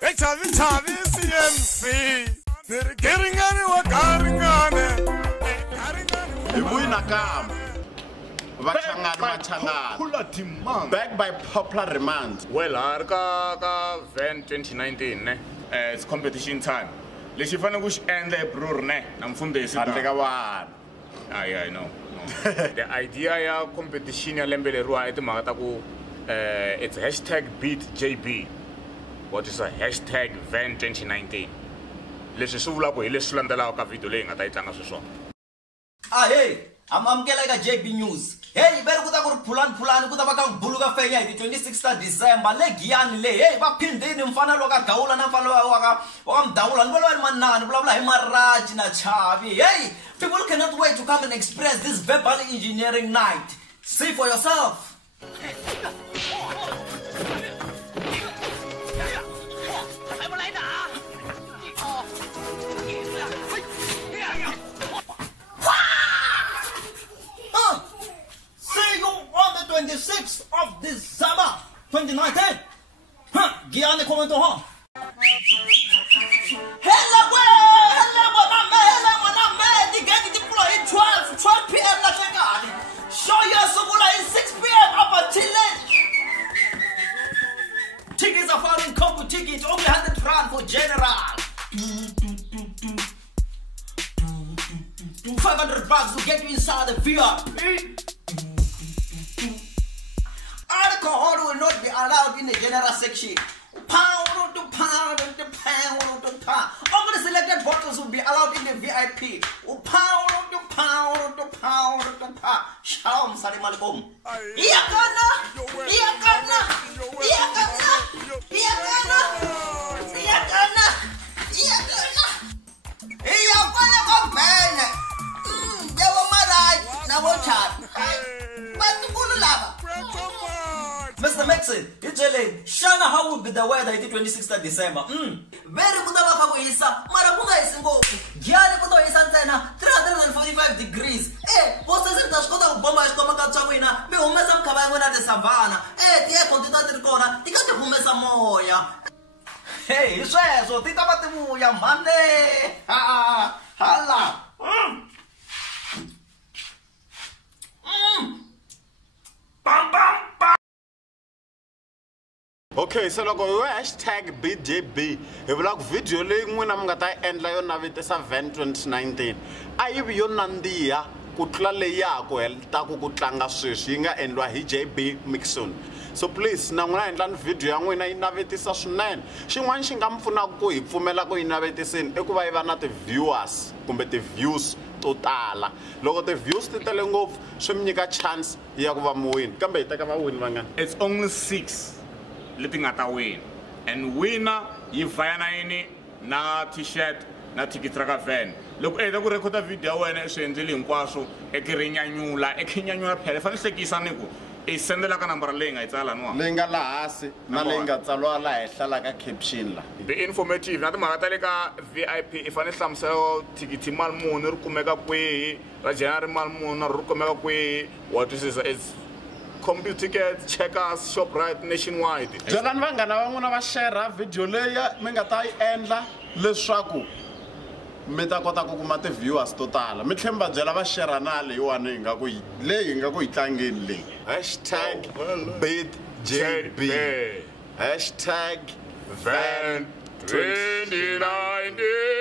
Chavi CMC. Back by popular demand. Well, arka VEN 2019 it's competition time. Let's see if end the brur ne. I'm from the yeah, I know. The idea ya competition ya lembele ruwa ito makataku it's hashtag BEATJB. What is a hashtag VEN 2019? Let's see if we let's learn the law of video laying at Itanga so. Ah, hey, I'm getting like a JB News. Hey, you better go to Pulan, go to Buluga Faya, the 26th December, Legian Lay, hey, but pinned in Fanaloga, Kaula, and Faloga, or I'm down and Manan, blah blah, Marajina Chavi. Hey, people cannot wait to come and express this verbal engineering night. See for yourself. See you on the 26th of December 2019. Gianni comment on. Hello, deployed 12 p.m. Show your Subula in 6 p.m. up until late. Tickets are found in Congo tickets, only 100 rand for general. 500 bucks to get you inside the VIP. Alcohol will not be allowed in the general section. Pound to pound to pound to pound. Only the selected bottles will be allowed in the VIP. Pound to pound to pound to pound. Shalom, salam alaikum. Iyakana, iyakana, iyakana, iyakana, iyakana, iyakana. Iyakana kampene. Dewa marai na wochat. Batukulu lava. Mr. Maxon, you're telling Shana how will be the weather in the 26th of December? Very good about Isa. Marabuga is in go. Gianni is antenna 345 degrees. What's the Skoda Bomba Stomaka Chawina? Be Umesam Kavana de Savannah. The air continental corner. You got the Umesa Moya. Hey, you say so. Think about the Moya Monday. Hala. Bam bam bam. Okay, so look, hashtag BEATJB. If you like video link when I'm gonna end like on VEN 2019. I be your Nandia, Kutla Leya, Goel, Taku Kutlanga Sushinga and JB Mixon. So please, now when I land video, I'm going to innovate this as nine. She wants to come for now, go, Fumela go innovate this in Ekuva the viewers, competitive views. Total. Look at the views to telling of some chance here of win. Come back, take a win. It's only 6 letting at a win. And winner, you find any na t-shirt, na ticket tracker van. Look, I don't record a video when I send the link was a Kirinya, a Kenya telephone, a send like a number ling, it's all no. Linga la asi, Malinga Zalola, Salaga Kipshin. Be informative, not Maratalica VIP, if I some sell ticket Malmoon, Rukumega Way, Rajan Malmoon, Rukumega Way, what is it's computer tickets, checkers, shop right nationwide. Jolan Vangana, one of a share video layer, Mengatai Endla, Leshaku. Metakota kumate viewers total. Mitemba jelava sharanale yuaninga go laying go itangin. Hashtag BEATJB. Hashtag VEN 2019.